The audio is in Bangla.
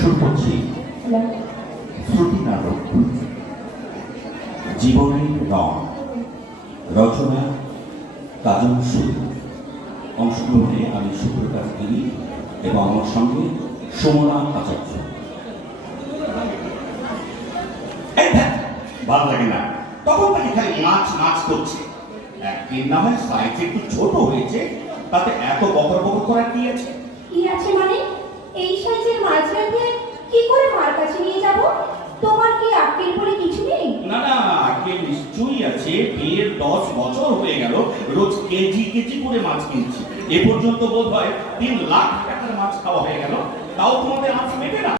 শুরু করছি শ্রুতি নাটক জীবনের রং, রচনা কাজল সুর। অংশগ্রহণে আমি সুপ্রকাশ গিরি এবং আমার সঙ্গে সুমনা আচার্য। ভালো লাগে না, তখন তাকে খালি নাচ নাচ করছে। একদিন না হয় সাইজ একটু ছোট হয়েছে, তাতে এত বকর বকর করার কি আছে? কি আছে মানে? এই সাইজের মাছ রেখে কি করে মার কাছে নিয়ে যাব? তোমার কি আক্কেল বলে কিছু নেই? না না, আগে নিশ্চয়ই আছে। বিয়ের 10 বছর হয়ে গেল, রোজ কেজি কেজি করে মাছ কিনছি। এ পর্যন্ত বোধ হয় 3 লাখ টাকার মাছ খাওয়া হয়ে গেল, তাও তোমাদের আঁচ মেটে না।